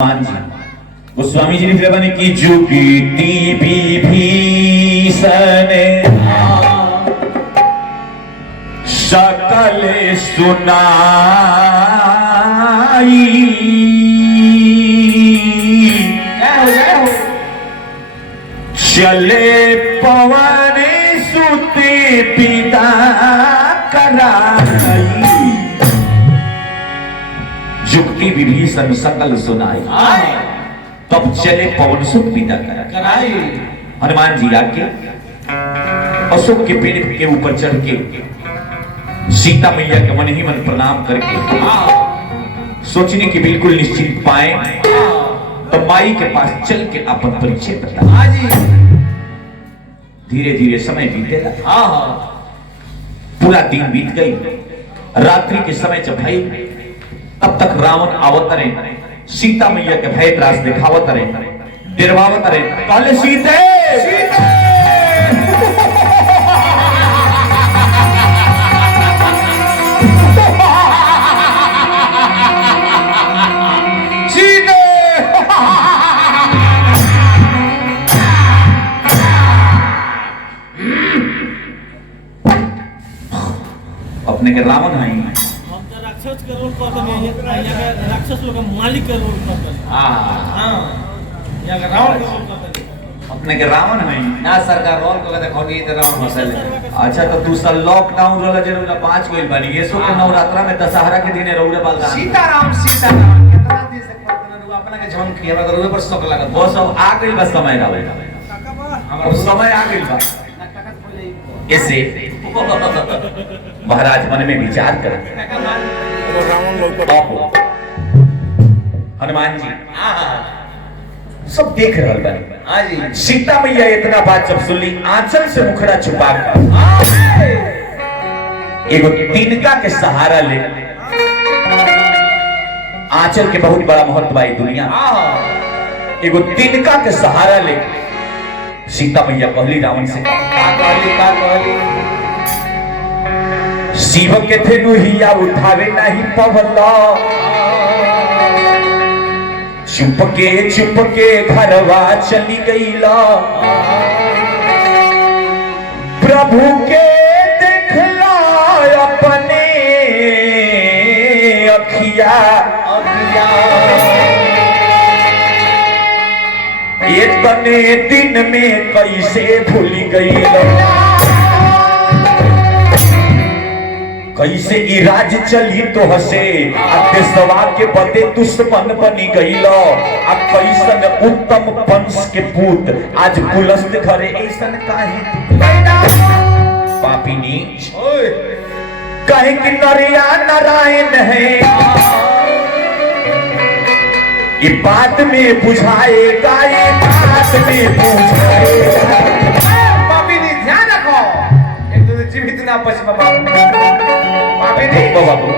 गोस्वामी जी ने बने की जुगीती विभीषण सकल सुनाई चले पवन सुते पिता कराई जुक्ति विभीषण सकल सुनाई तब चले पवन सुत पिता कराई। हनुमान जी आके अशोक के पेड़ के ऊपर चढ़ के सीता मैया के मन ही मन प्रणाम करके सोचने की बिल्कुल निश्चित पाए तो माई के पास चल के अपन परिचय बता। धीरे धीरे समय बीते लगा। पूरा दिन बीत गई। रात्रि के समय जब भाई तब तक रावण आवत रहे, सीता मैया के भय त्रास दिखावत रहे, डरवावत रहे। पहले सीते सीते सीते अपने के रावण है राक्षस के रोल करते हैं, राक्षस लोग मालिक के रोल करते हैं। यहाँ रावण के रोल करते हैं। अपने के रावण है ना सरकार रोल को कहते खोनी तो रावण मसल। अच्छा तो तू साल लॉकडाउन रोला जरूर 5 कोई बनी ये सो के नवरात्रा में दशहरा के दिन रौड़े बाल सीताराम सीताराम कितना दिन से करते ना अपना के झोंक खियावा तो रोए पर शौक लागत। वो सब आ गई बस समय रावे अब समय आ गई बा ऐसे महाराज मन में विचार कर हनुमान जी सब देख रहा बनी। सीता मैया इतना बात जब सुन ली आंचल से मुखड़ा छुपा कर एगो तिनका के सहारा ले आंचल के बहुत बड़ा महत्व है दुनिया एगो तिनका के सहारा ले सीता मैया कहली रावण से का कहली शिव के थे नुहिया उठावे नहीं पवला चुप के घरवा चली गईला प्रभु के देखला अपने अखिया इतने दिन में कैसे भूल गईला कैसे ई राज चली तो हसे देशवा के बदे दुश्मन बनी गईलो आ कैसन उत्तम वंश के पूत आज बुलंद घरे ऐसन काहे पापी नीच कहे कि नरिया नारायण है ये बात में बुझाएगा ये बात में बुझाएगा। पापी नी ध्यान रखो एक तो जीवित ना बच बाबा बाबू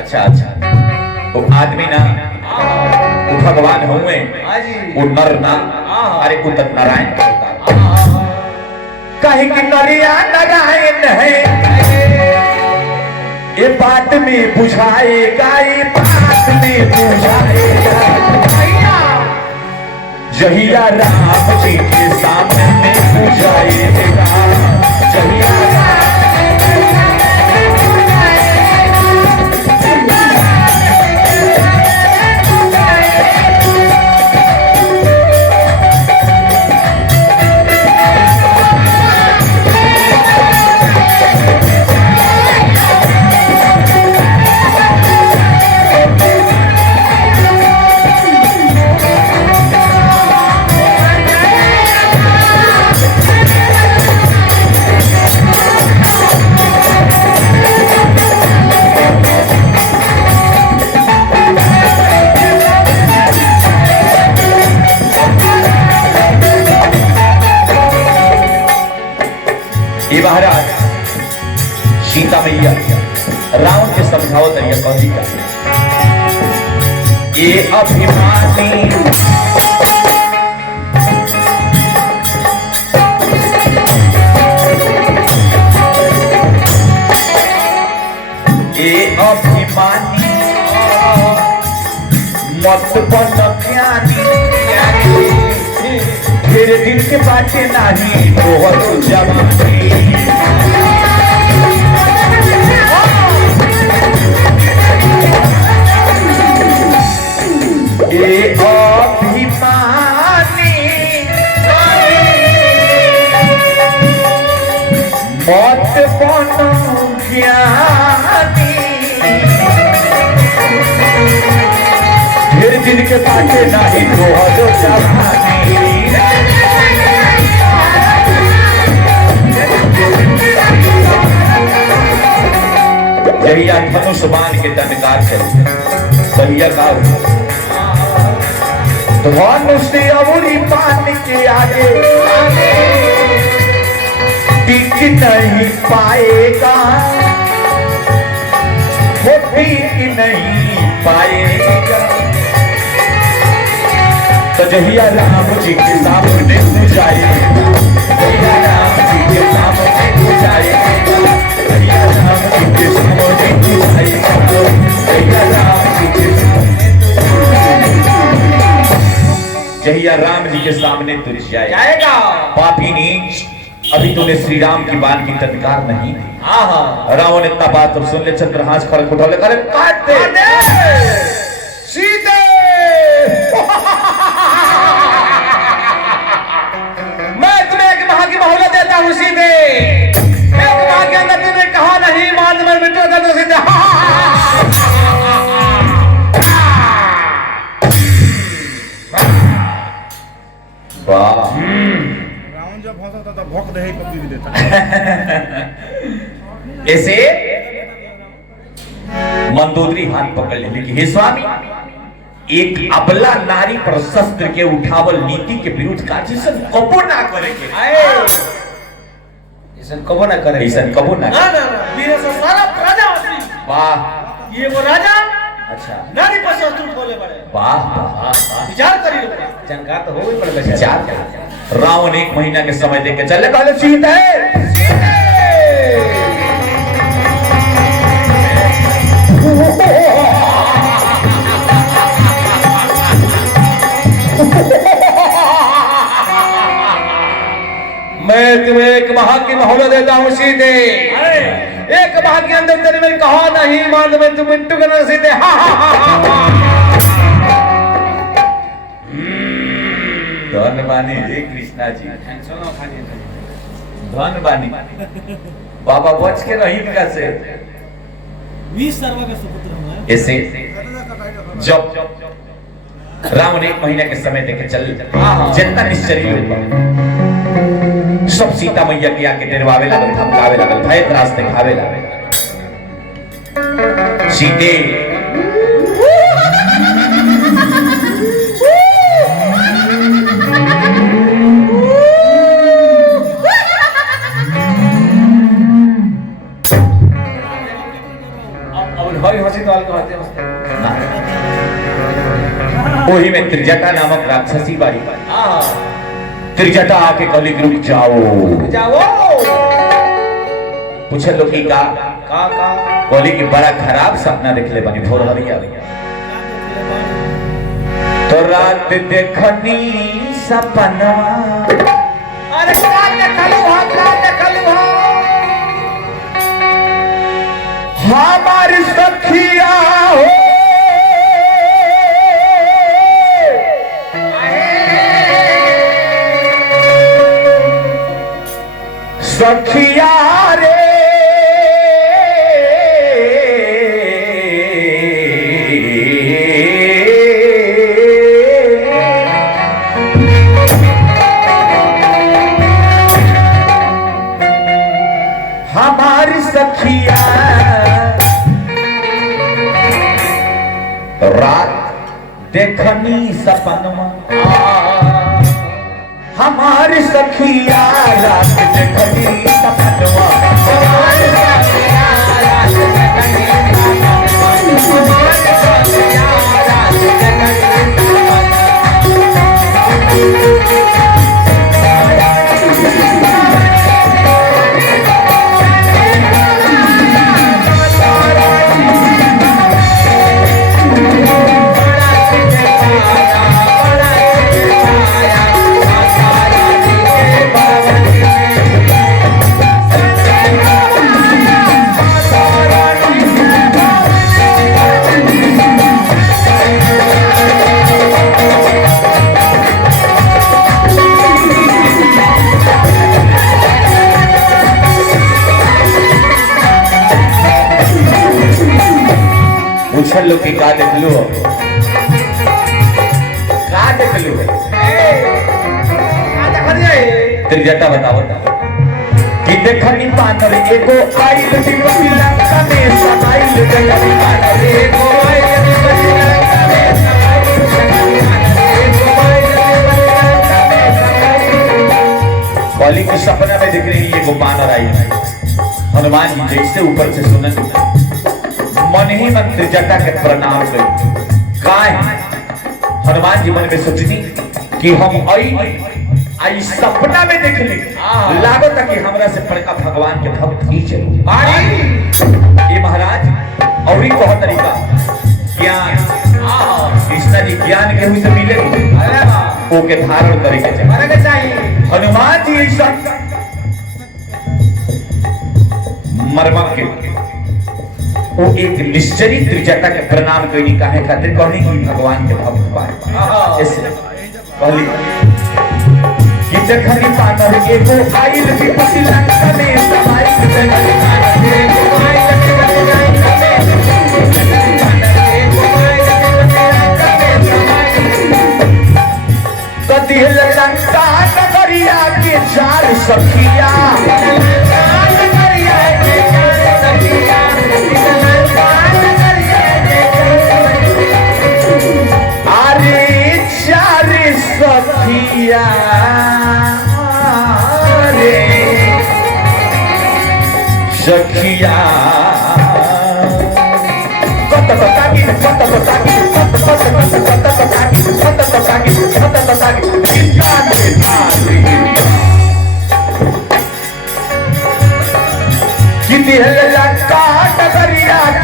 अच्छा अच्छा वो आदमी ना वो भगवान हुए वो नर ना अरे वो तक नारायण कहे कि नरिया नारायण है ये बात में बुझाएगा ये बात में बुझाएगा। जहिया राम जी के सामने में बुझाएगा जहिया महाराज सीता मैया रावण के समझाओ तरीका कौन सी क्या ये अभिमानी ये अभिमानी मत बन ज्ञानी तेरे दिल के बाटे नहीं बहुत जवानी ये अभिमानी मत बन ज्ञानी फिर दिन के बाटे नहीं तो जवानी जहिया धनुष बाण के टनकार चलते तहिया का धनुष अवरी बाण के आगे टिक नहीं पाएगा वो टिक नहीं पाएगा तो जहिया राम जी के सामने तू जाएगा जहिया राम जी के सामने तू जाएगा जहिया राम जी के सामने तू जाएगा जहिया राम जी के सामने जहिया राम जी के सामने तू जाएगा पापी नीच अभी तूने श्री राम की बात की तत्कार नहीं दी रावण इतना बात और सुन ले चंद्रहास खड़क उठा ले काट दे सीधे मैं तुम्हें एक महा की बहुला देता हूँ सीधे एक महा के अंदर तुमने कहा नहीं मान में मिटो कर दो सीधे वाह जब होता था भोंक दे पत्नी भी देता ऐसे मंदोदरी हाथ पकड़ ले लेकिन हे स्वामी एक अबला नारी पर शस्त्र के उठावल नीति के विरुद्ध का जिसन कबो ना करेंगे ऐसा कबो ना करे ऐसा कबो ना ना ना मेरे से सारा राजा असली वाह ये वो राजा अच्छा नारी पर शस्त्र खोले पड़े वाह विचार करिए जनका तो हो ही पड़ गया चार रावण एक महीना के समय देके चले कहले सीते मैं तुम्हें एक महा की मोहलत देता हूँ सीधे एक महा के अंदर तेरे में कहा नहीं मान में तुम मिंटू करना सीधे धन बानी हे कृष्णा जी धन बानी बाबा बच के रही कैसे 20 सर्वा का सुपुत्र हूं ऐसे जब रावण एक महीने के समय देके चल जितना निश्चरी लोग सब सीता मैया के आके डरवावे लगल धमकावे लगल भय त्रास दिखावे लगल सीते वही में त्रिजटा नामक राक्षसी बारी त्रिजटा आके कहली कि रुक जाओ पूछे लोग की का कहली कि बड़ा खराब सपना देख ले बनी भोर हरिया तो रात देखनी सपना अरे हमारी सखिया हो सखिया रे हमारी सखिया रात देखनी सपनमा हमारी सखिया रात देखनी सपनवा हमारी सखिया रात देखनी सपनवा का देख लो का देख लो त्रिजटा बताओ कि देखनी पानर एगो आइल श्रीलंका में समाइल देखनी पानर एगो आइल श्रीलंका में कॉलिंग के सपना में दिख रही है वो बानर आई हनुमान जी जैसे ऊपर से सुनन मन ही मन त्रिजटा के प्रणाम करी काय हनुमान जी मन में सोचनी कि हम आई सपना में देख ली लागो तक कि हमरा से बड़का भगवान के भक्त ही चलो ये महाराज और ही बहुत तरीका ज्ञान कृष्णा जी ज्ञान केहू से मिले ओके धारण करे के चाहिए हनुमान जी ऐसा मर्मा के वो एक निश्चरी त्रिजटा के प्रणाम करनी काहे खातिर कहनी कि भगवान के भक्त पाए ऐसे कहली कि देखनी पानर एगो आइल श्रीलंका में समाइल देखनी पानर एगो आइल श्रीलंका कदी लंका नगरिया के चार सखिया अरे चार सखिया रे सखिया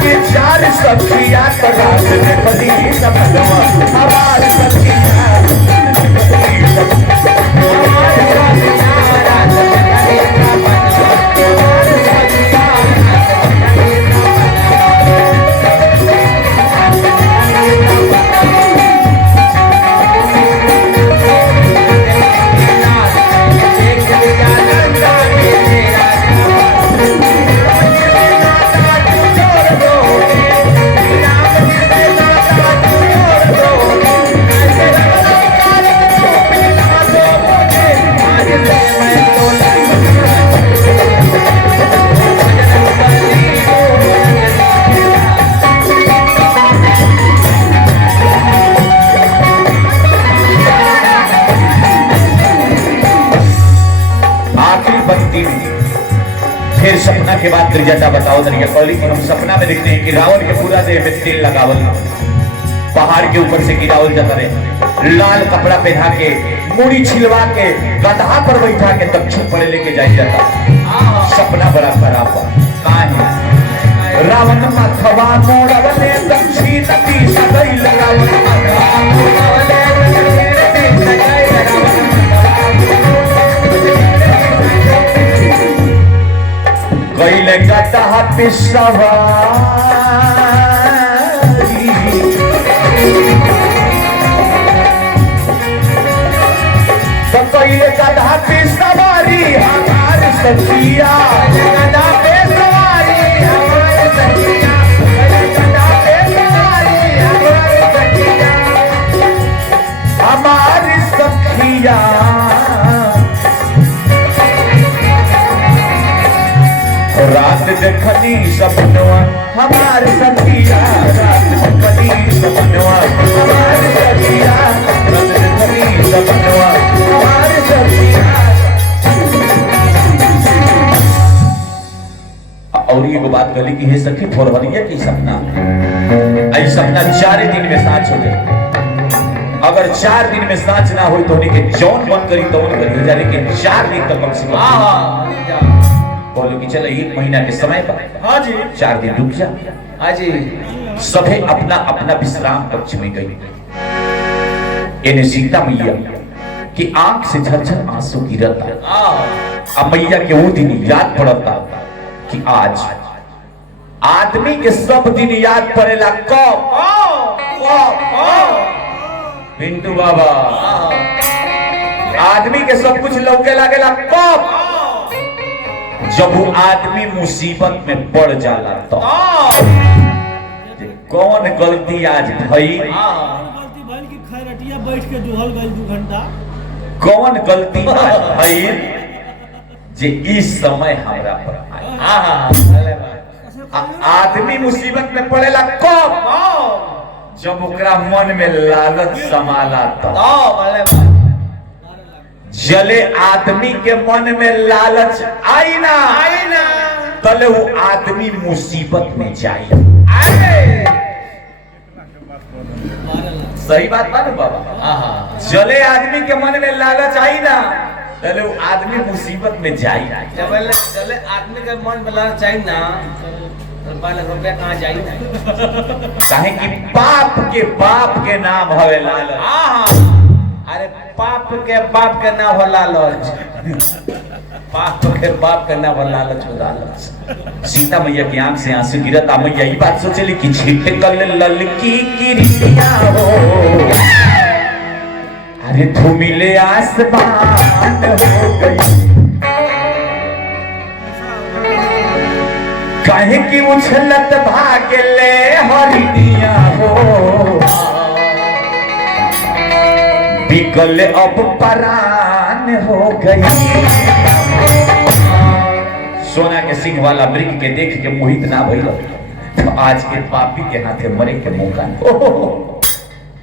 के चार सखिया तगात में बड़ी समझवा हमारी सखिया फिर सपना के बाद त्रिजटा बताओ तरीका कॉली कि हम सपना में देखते हैं कि रावण के पूरा देह में तेल लगावल पहाड़ के ऊपर से गिरावल जाता रहे लाल कपड़ा पहना के मुड़ी छिलवा के गधा पर बैठा के दक्षिण पर लेके जाए जाता सपना बड़ा खराब कहाँ है रावण माथवा मोड़वले दक्षिण दिशा गइल रावण माथवा मोड़वले दक्षिण दिशा गइल गइले गधा पे सवारी तो गइले गधा पे सवारी हमार सखिया गधा पे सवारी हमार सखिया गधा पे सवारी हमार सखिया हमार सखिया रात देखनी सपनवा हमार सखिया रात देखनी सपनवा हमार सखिया रात देखनी सपनवा हमार सखिया और ये बात गली की है सखी फोरवरिया की सपना आई सपना 4 दिन में साच हो जाए अगर 4 दिन में साच ना हो तो उन्हें जौन बंद करी तो करी जाने के 4 दिन तक कम से कम बोलो कि चलो 1 महीना के समय पर हाँ जी 4 दिन रुक जा हाँ जी सभे अपना अपना विश्राम कक्ष में गई इन्हें सीता मैया की आंख से झरझर आंसू गिरता अब मैया के वो दिन याद पड़ता कि आज आदमी के सब दिन याद पड़ेला कब पिंटू बाबा आदमी के सब कुछ लौके लागेला कब जब वो आदमी मुसीबत में पड़ जाला तो कौन गलती आज भई? गलती भइल कि खैरटिया बैठ के जोहल गइल 2 घंटा। कौन गलती आज भई जे इस समय हमरा पर आई? आदमी मुसीबत में पड़ेला कब? जब ओकरा मन में लालच समाला तब। जले आदमी के मन में लालच आई ना तले वो आदमी मुसीबत में जाए। सही बात बा ना बाबा? जले आदमी के मन में लालच आई ना तले वो आदमी मुसीबत में जाए। जब आदमी के मन में लालच आई ना रुपया कहाँ जाई ना? काहे कि पाप के नाम हवे लालच। अरे पाप के बाप के नाम हो लालच। पाप के बाप के नाम हो लालच हो लालच। सीता मैया की आंख से आंसू गिरत। मैया यही बात सोचली कि छिटकल ललकी किरिया हो, अरे धूमिले आसमान हो गई। काहे कि उछलत भागले हरिया हो, बिकल अब परान हो गई। सोना के सिंह वाला मृग के देख के मोहित ना भइल तो आज के पापी के हाथे मरे के मौका न।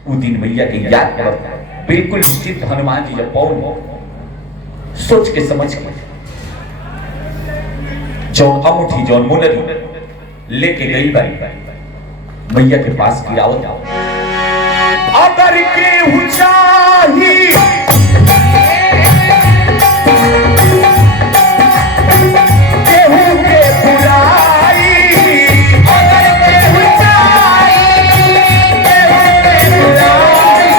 उ दिन भैया के याद कर बिल्कुल निश्चित हनुमान जी जब पौन सोच के समझ के जौन अमुठी जौन मुनरी लेके गई बाई भैया के पास गिरावत अगर केहू चाही केहू के बुराई, अगर केहू चाही केहू के बुराई,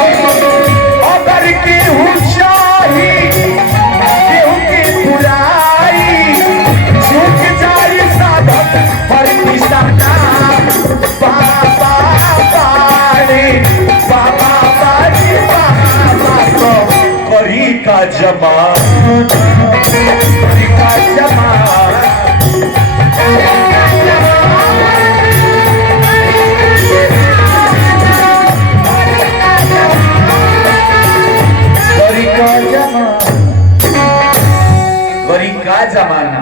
अगर केहू चाही केहू के बुराई, झुक जाए साधक हर निशाना। बाबा बारे बाबा बारे बाबा को करी का जमाना, करी का जमाना, करी का जमाना, करी का जमाना।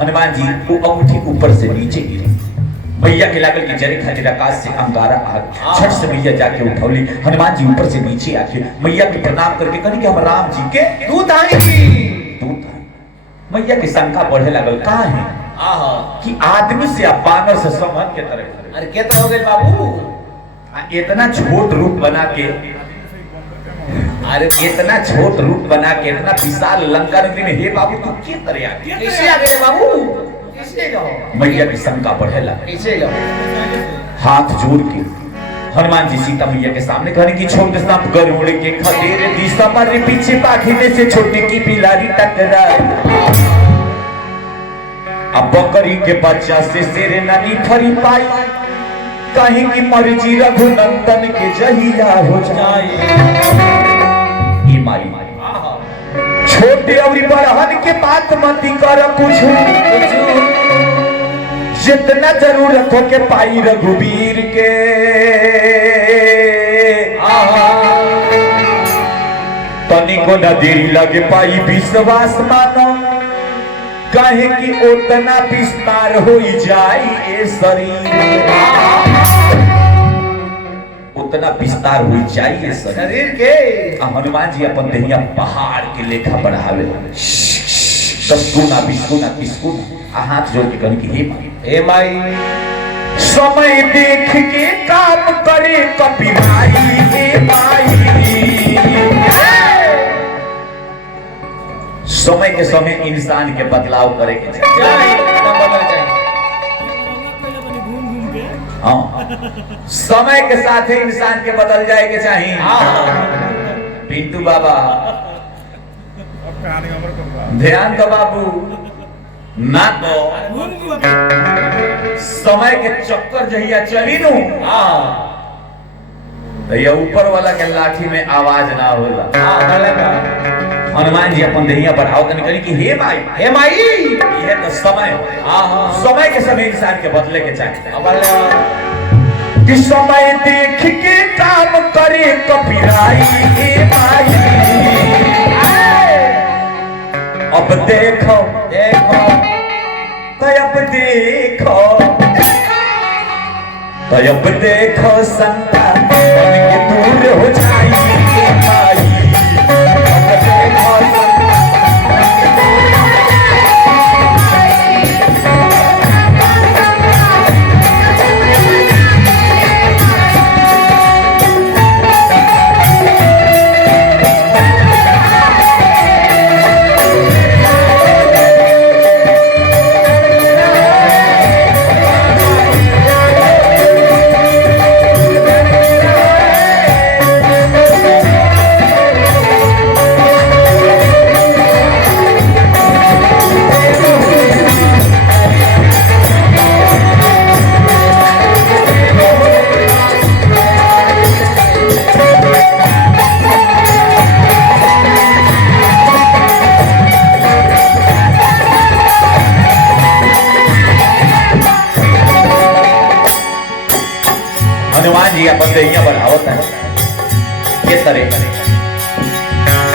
हनुमान जी वो अंगूठी ऊपर से नीचे गिरी। भैया के लागल की जरे खातिर आकाश से अंगारा आ छठ से मैया जाके उठौली। हनुमान जी ऊपर से नीचे आके मैया के प्रणाम करके कहनी कि हम राम जी के दूत आई। मैया की शंका बढ़े लागल कहाँ है कि आदमी से आप बानर से समझ के तरह। अरे क्या तो हो गए बाबू? इतना छोट रूप बना के, अरे इतना छोट रूप बना के इतना विशाल लंका नगरी में हे बाबू तू के तरह आ गया? कैसे आ गए बाबू? कैसे जाओ? मैया की शंका बढ़े लगा। कैसे जाओ? हाथ जोड़ के हनुमान जी सीता मैया के सामने कहने की छोड़ के सांप गरुड़ के खदेरे दिशा पर पीछे पाखिने से छोटी की बिलारी टकराई। अब बकरी के बच्चा से शेर नदी फरी पाई, कहीं की मर्जी रघुनंदन के जहिया हो जाए। ई माई छोटे और बड़हन के बात मती कर कुछ, जितना जरूरत हो के पाई रघुवीर के। तनिको न देरी लगे पाई विश्वास मानो, कहे कि उतना विस्तार हो जाए ए शरीर, उतना विस्तार हो जाए शरीर के। हनुमान जी अपन देहिया पहाड़ के लेखा बढ़ावे, दस गुना 20 गुना 30 गुना। हाथ जोड़ के कहने की हे माई समय देख के काम करे कपी माई। हे माई समय के समय इंसान के बदलाव करे के चाहिए। हाँ, समय के साथ ही इंसान के बदल जाए के चाहिए। पिंटू बाबा ध्यान दो बाबू, ना तो समय के चक्कर जहिया चली नू भैया ऊपर वाला के लाठी में आवाज ना होला। हनुमान जी अपन देहिया बढ़ाओ तनी करी कि हे माई हे माई ये तो समय समय के समय इंसान के बदले के चाहिए। कि समय देख के काम करे कपिराई माई। अब देखो देखो तब देखो तब देखो संता मन के दूर हो जाई माई। अब देखो हनुमान जी अपन दैया बढ़ावत है ये तरह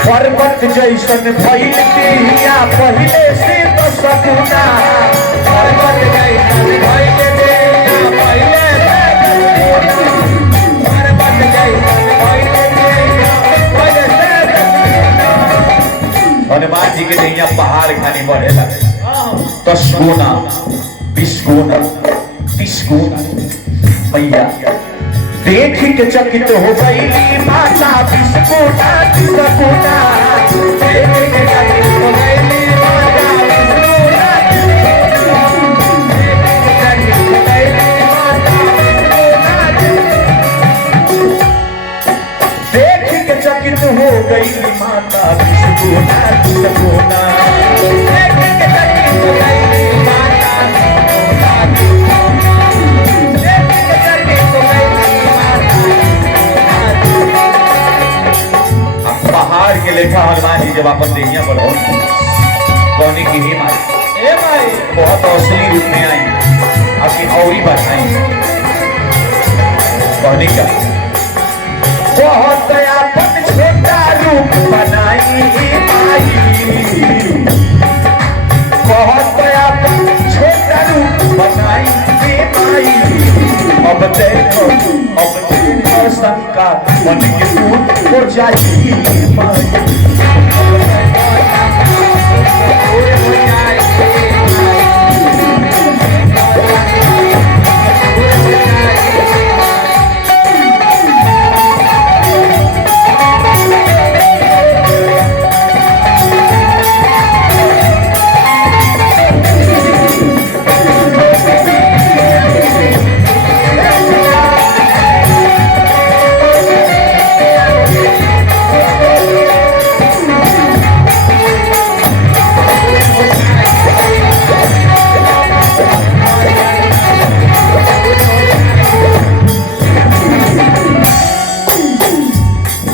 पर्वत जैसन भइल देहिया पहिले से तो सकुना। पर्वत जैसन भइल देहिया पहिले से तो सकुना। पर्वत जैसन भइल देहिया पहिले से तो सकुना। हनुमान जी के दैया पहाड़ खानी बढ़ेला 10 गुना 20 गुना 30 गुना। भैया देख के चकित हो गई माता 20 गुना 30 गुना। देख के चकित हो गई माता 20 गुना 30 गुना। देख के चकित हो गई माता 20 गुना 30 गुना। देख के चकित हो गई माता 20 गुना 30 गुना। देख के चकित हो गई पहाड़ के लेखा हनुमान जी जब अपन दैया बढ़ो कहने की ही माई ए भाई बहुत असली रूप में आई आपकी और ही बढ़ाई कहने का बहुत अपन छोटा रूप बनाई माई। बहुत अपन छोटा रूप बनाई माई। अब देखो शंका मन के दूर हो जाई माई।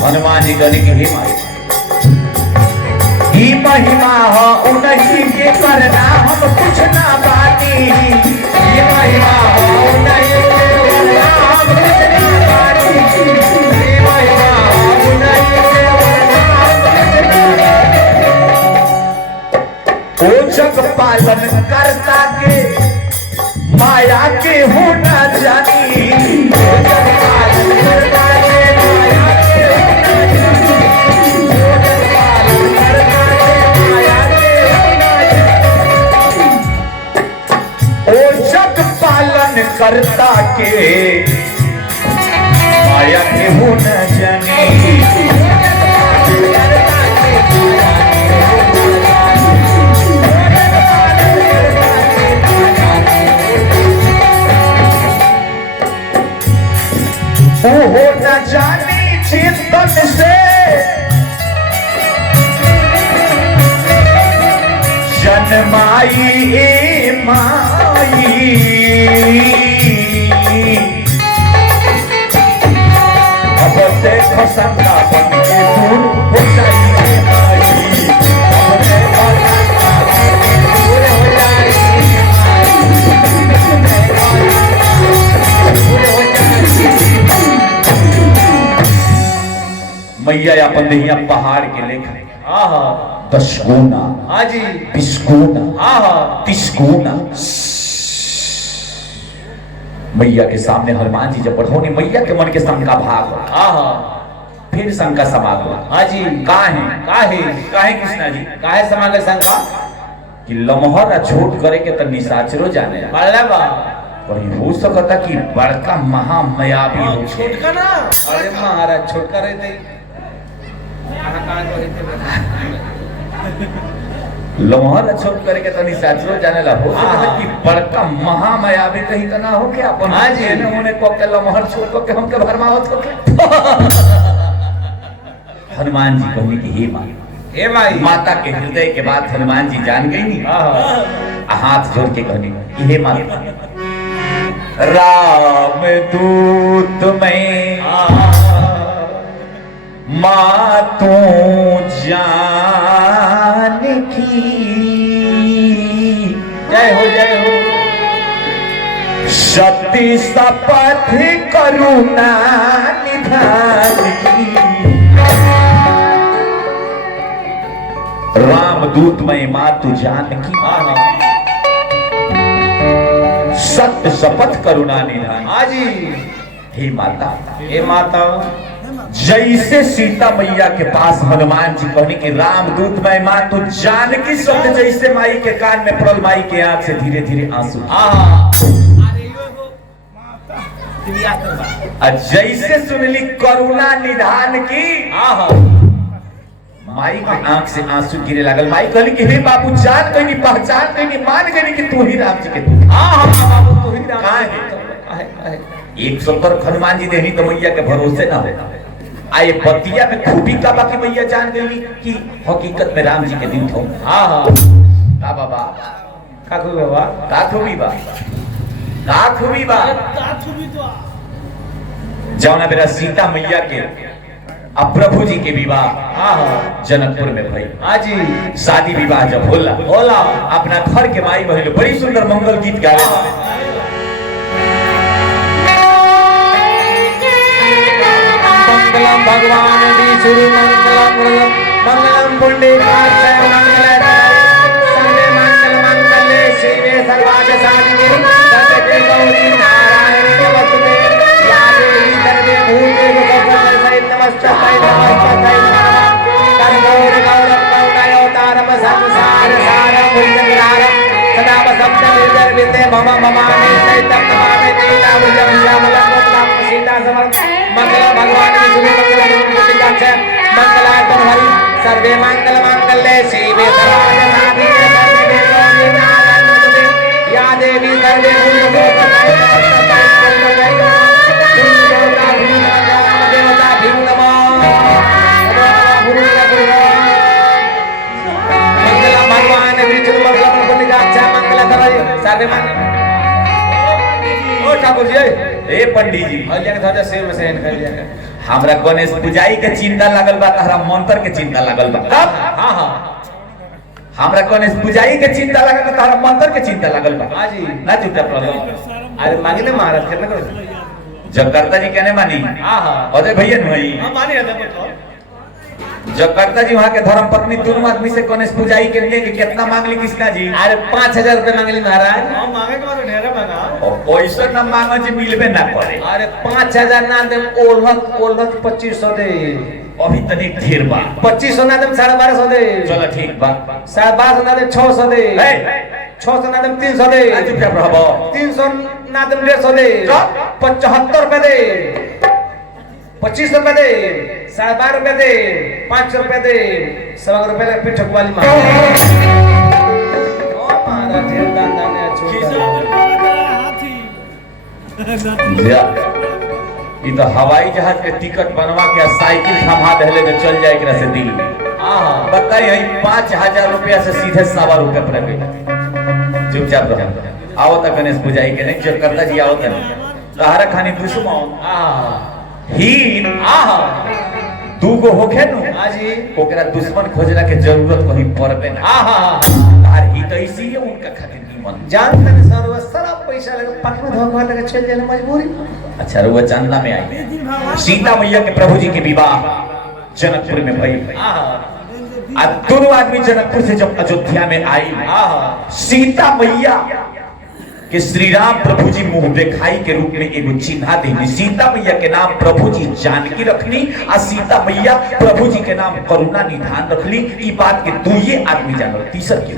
हनुमान जी कहने की ही महिमा हो उन्हीं के करना हम कुछ ना बानी। ये महिमा हो नहीं के करना हम कुछ ना बानी। ये महिमा हो नहीं के करना हम कुछ ना बानी। ओ जग पालन करता के माया के हो ना जानी। ओ जग पालन करता के माया के हो ना जानी। ओ जग पालन करता के माया के हो न जानी। वो हो न जानी चिंतन से जन्माई ए माई। अब देखो शंका बन के दूर हो जाइए माई। अब देखो शंका बन के दूर हो जाइए माई। दूर हो जाइए मैया अपन दहिया पहाड़ के लेखा आहा 10 गुना हाँ जी 20 गुना आहा 30 गुना मैया के सामने हनुमान जी जब बढ़ोनी मैया के मन के शंका भाग हो आहा फिर शंका समागो हाँ जी काहे कृष्णा जी काहे समागे शंका कि लमहर छोट करे के त निशाचरो जाने बल्ले बा कहीं हो सकता कि बड़का महामयावी हो छोटका ना अरे महाराज छोटका रहते कहाँ लमहर छोट करे के त निशाचरो जाने ला हो सकता कि बड़का महामयावी कहीं त ना हो के अपन हाँ जी उन्होंने को के लमहर छोट को के हमके भरमावत हो के हनुमान जी कहनी कि हे भाई माता के हृदय के बात हनुमान जी जान गई नी हाथ जोड़ के कहनी कि हे माता राम दूत में माँ तू जान की जय हो सती शपथ करुणा निधान की राम दूत में माँ तू जानकी सत्य शपथ करुणा निधान हाँ जी हे माता जैसे सीता मैया के पास हनुमान जी कहने कि राम दूत में माँ तू जानकी शब्द जैसे माई के कान में पड़ल माई के आंख से धीरे धीरे आंसू जैसे सुनली करुणा निधान की माई के आंख से आंसू गिरे लागल माई कहली कि हे बाबू जान गई पहचान गई मान गई कि तू ही राम जी के तू बाबू तू ही राम काहे 100 पर हनुमान जी देनी तो मैया के भरोसे ना हो आए बतिया में खूबी का बाकी मैया जान गई कि हकीकत में राम जी के दिन हो का बाबा का खूबी बा जौना बेरा सीता मैया के अब प्रभु जी के विवाह जनकपुर में भई हाँ जी शादी विवाह जब होला अपना घर के माई बहन बड़ी सुंदर मंगल गीत गावे मंगलम भगवान विष्णु मंगलम पुंडरीकाक्षाय सर्वे मंगले शिवे सर्वार्थ साधिके शरण्ये गौरी नारायणी नमस्ते या देवी सर्वे भूतेषु सर्वदा नमस्ते नमस्ते कर्पूर गौरव करुणावतारम संसार सारम भुजंगहारम सदा वसंत निर्विते मम ममामि चैतन्य नमामि चैता भुजंगहारम सीता समर्थ मंगल भगवान विष्णु मंगल मंगलायतन हरि सर्वे मंगल मंगले शिवे सर्वार्थ साधिके शरण्ये गौरी नारायणी या देवी सर्वे भूतेषु पंडित जी हमरा गणेश पूजाई के चिंता लागल बा तहरा मंत्र के चिंता लागल बा हमरा गणेश पूजाई के चिंता लागल बा तहरा मंत्र के चिंता लागल बा हां जी ना चुपचाप रहो अरे मांगे ना महाराज करना करो जगदर्ता जी कहने मानी अरे भैया नहीं मानी रहता बैठो जगदर्ता जी वहाँ के धर्म पत्नी दोनों आदमी से गणेश पूजाई के लिए कितना मांग ली कृष्णा जी अरे 5000 रुपए मांग ली महाराज मांगे के बाद ढेरे मांगा और पैसा न मांगे जी मिलबे ना करे अरे 5000 ना दे ओलहत 2500 दे अभी तनी ढेर बा 2500 ना दे 1250 दे चलो ठीक बा 1250 ना दे 600 दे 600 ना दे 300 दे चुपचाप रहबो 300 ना दे 150 दे 75 रुपए दे 25 रुपए दे 12.5 रुपए दे 5 रुपए दे 100 रुपए ले पिठक वाली मां ओ मारा ढेर दाना ने हाथी ये तो हवाई जहाज के टिकट बनवा के साइकिल थमा देले में चल जाए एकरा से दिल्ली बताइए यही 5000 रुपया से सीधे 100 रुपया पर चुपचाप रहो आओ तक गणेश पूजाई के नहीं जगदर्ता जी आओ तक तहरा खानी दुश्मन हीन दूगो होखे नु हाजी ओकरा दुश्मन खोजला के जरूरत कहीं पड़बे ना और ही तो इसी है उनका खातिर निमन जानता है सर्वस्तर पैसा लगे पक में धोखा लगे चल जाने मजबूरी अच्छा रुआ जानना में आई सीता मैया के प्रभु जी के विवाह जनकपुर में भई। अब दोनों आदमी जनकपुर से जब अयोध्या में आई, सीता मैया कि श्री राम प्रभु जी मुंह देखाई के रूप में एगो चिन्हा देनी। सीता मैया के नाम प्रभु जी जानकी रखनी और सीता मैया प्रभु जी के नाम करुणा निधान रखली। ई बात के दुइये आदमी जानल, तीसर के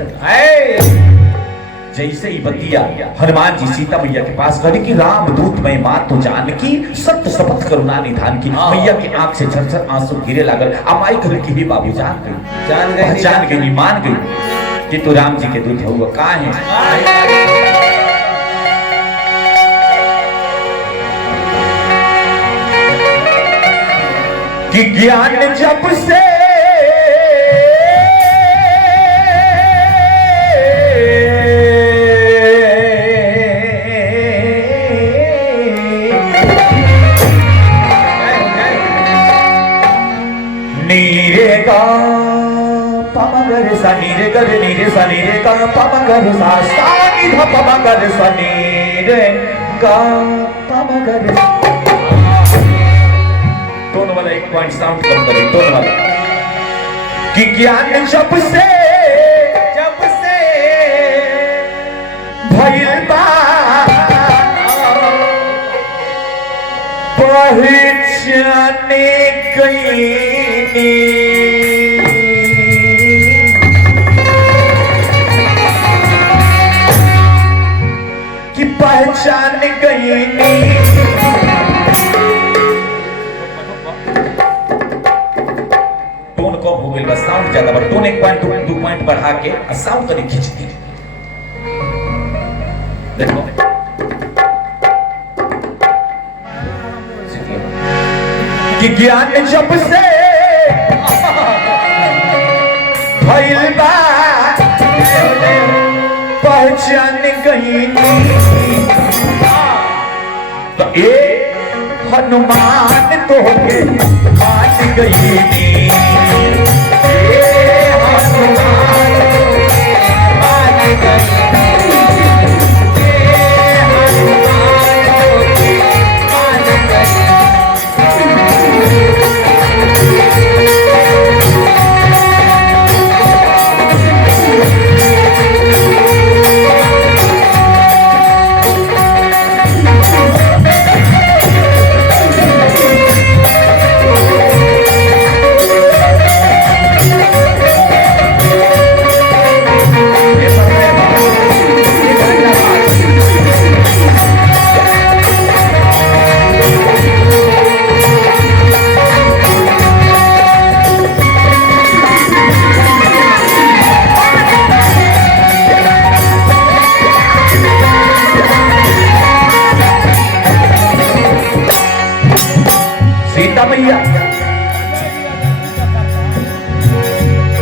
जैसे ही बतिया हनुमान जी सीता मैया के पास गए कि राम दूत मैं मां तो जानकी सत्य शपथ करुणा निधान की। मैया की आंख से झरझर आंसू गिरे लागल। अमाई कहल कि हे बाबू जान गई, मान गई कि तू राम जी के दूत हुआ। का है कि ज्ञान जब से नीरे का पमगर सा नीरे गर नीरे सा नीरे का पमगर सा सा नी पमगर सा नीरे का पमगर। दोनों वाला एक पॉइंट साउंड कम करें, दोनों वाला कि ज्ञान जब से भइल बा पहचाने गई कि पहचान गई। टोन कम हो गई, बस साउंड ज्यादा बढ़, टोन 1.2 पॉइंट बढ़ा के साउंड करी खींच दी। देखो कि ज्ञान जब से भइल बा पहचान गई तो ए हनुमान तो के मान गई नी।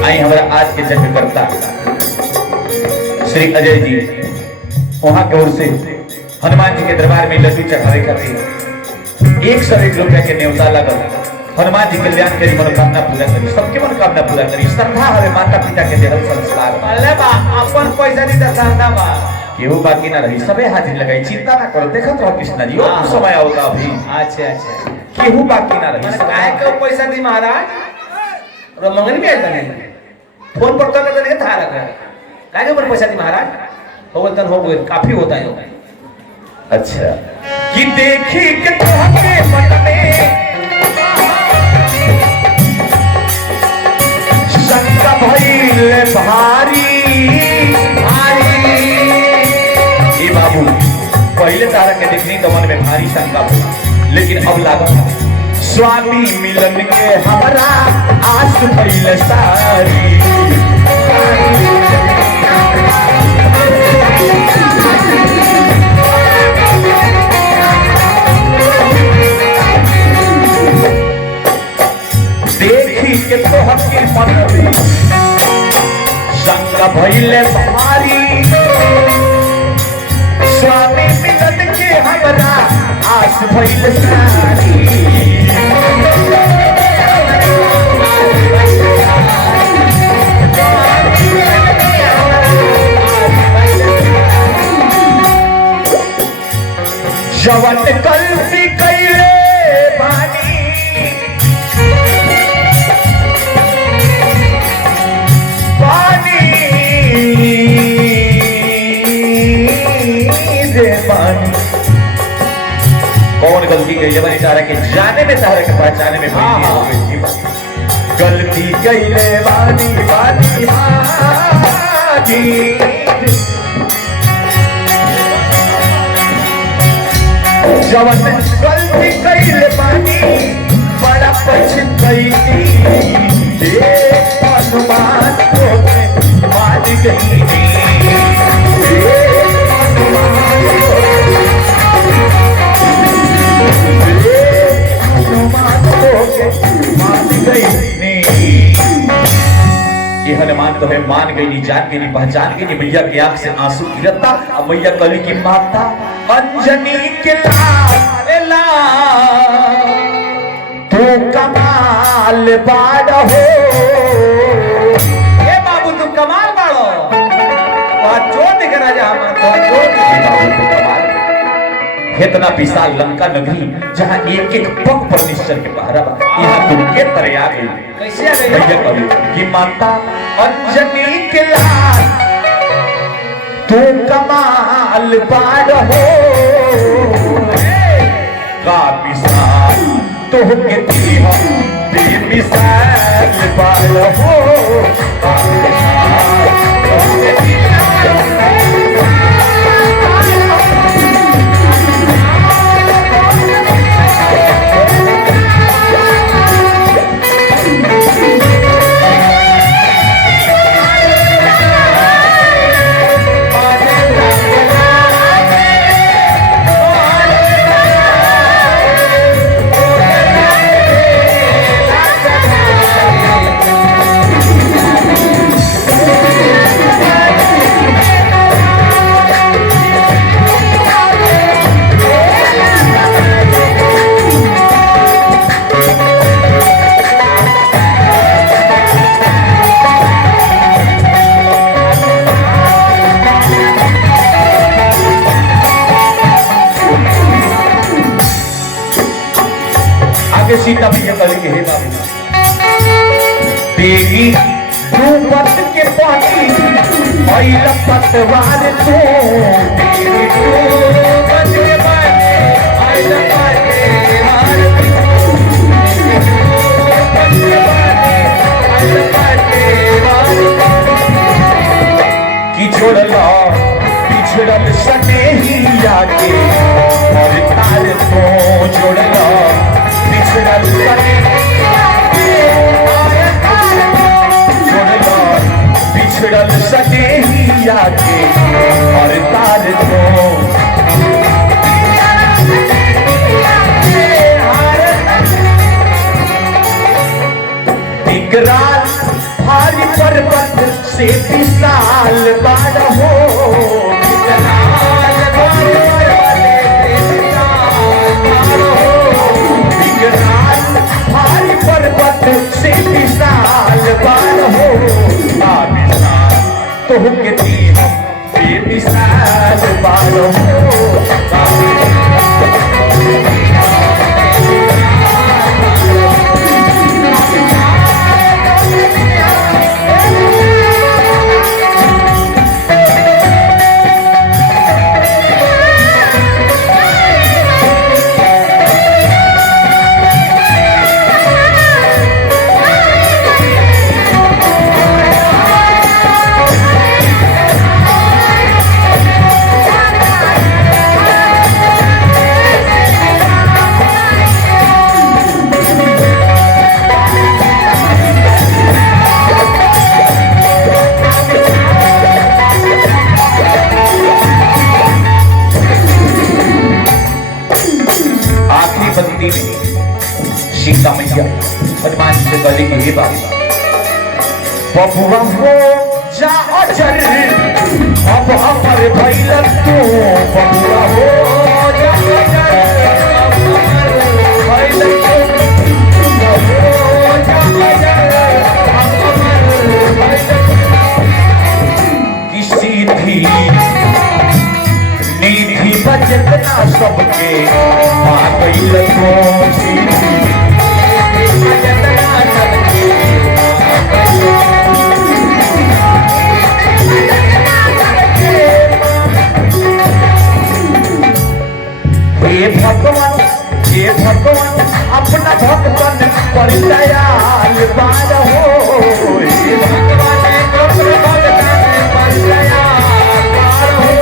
आई हमारा आज के जन्म करता श्री अजय जी वहां की ओर से हनुमान जी के दरबार में लड्डू चढ़ावे खातिर 101 रुपया के न्योता लगल। हनुमान जी कल्याण करी, मनोकामना पूरा करी, सबके मनोकामना पूरा करी। श्रद्धा हवे माता पिता के देहल संस्कार अल्लाह बा अपन पैसा दी श्रद्धा बा केहू बाकी ना रही, सबे हाजिर लगाई। चिंता ना करो, देखत रहो कृष्णा जी और समय होगा अभी। अच्छा केहू बाकी ना रही, काय के पैसा दी महाराज रो मंगनी भी आता नहीं फोन पर करके नहीं था लगा काय के पैसा दी महाराज हो तन हो गए काफी होता है। अच्छा कि देखी के तोहके मन में शंका भइल भारी भारी। ए बाबू पहले तारा के देखनी तो मन में भारी शंका भइल, लेकिन अब लागत स्वामी मिलन के हमारा आस भइल सारी। देखी के तोहके मन में शंका भइल भारी, स्वामी मिलन के हमारा आस भइल सारी। जवन कल्पी कैले बानी पानी। कौन गलती कही है तारा के जाने में, तारा के पहचाने में गलती कैले वाली वाली वाली जवन गलती कैले वाली बड़ा पछतैनी अनुमान को मान गई ये हनुमान तो है मान गई नहीं, जान गई नहीं, पहचान गई नहीं। मैया की आंख से आंसू गिरता। अब मैया कली की माता अंजनी के लाल तू कमाल बाड़ हो। ए बाबू तू कमाल बाड़ो, चोट दिख रहा जा इतना विशाल लंका नगरी जहाँ एक एक पग पर निश्चर के पहरा बा, यहाँ तुम के तरह आ गई। कैसे आ गई? भैया कभी कि माता अंजनी के लाल तू कमाल बाड़ हो। का विशाल तो के बेमिसाल बाड़ हो। का विशाल तोहके सीता मैया करेंगे। हे बाबू देवी तू बत के पानी भइल पतवार तो देवी तू बत के पानी भइल पतवार की छोड़ला पिछड़ल सने ही आके और तार तो जोड़ला पिछड़ल सने पिछड़ल सने ही आके और तार तो दिगराल भारी पर्वत से विशाल बाढ़ हो। दिगराल भारी पर्वत से विशाल बाढ़ हो। विशाल तो कहती हम बेमिसाल बाढ़ हो। सीता मैया हनुमान जी से गले की हे बाबा बबुआ हो जा अजर अब अमर भइल तू। बबुआ हो जा अजर अब अमर भइल तू। हो जा अजर अब अमर भइल तू। किसी थी निधि बचत ना सबके आ गइल तो सीधी पर दयाल बारहो भगवान कृष्ण भगवान पर दयाल बारहो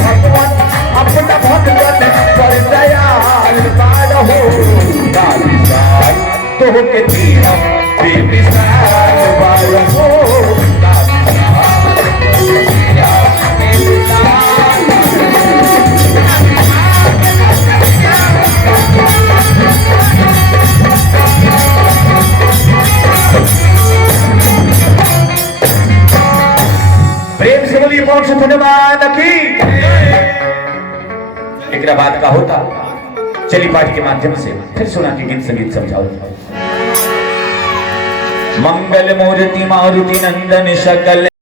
भगवान अपना भगवान पर दयाल बारहो दाविशाल तो के तीनों बेमिसाल बारहो प्रेम से बोलिए कौन सा धन्यवाद की एक बात का होता चली पाठ के माध्यम से फिर सुना के गीत संगीत समझाओ। मंगल मूर्ति मारुति नंदन सकल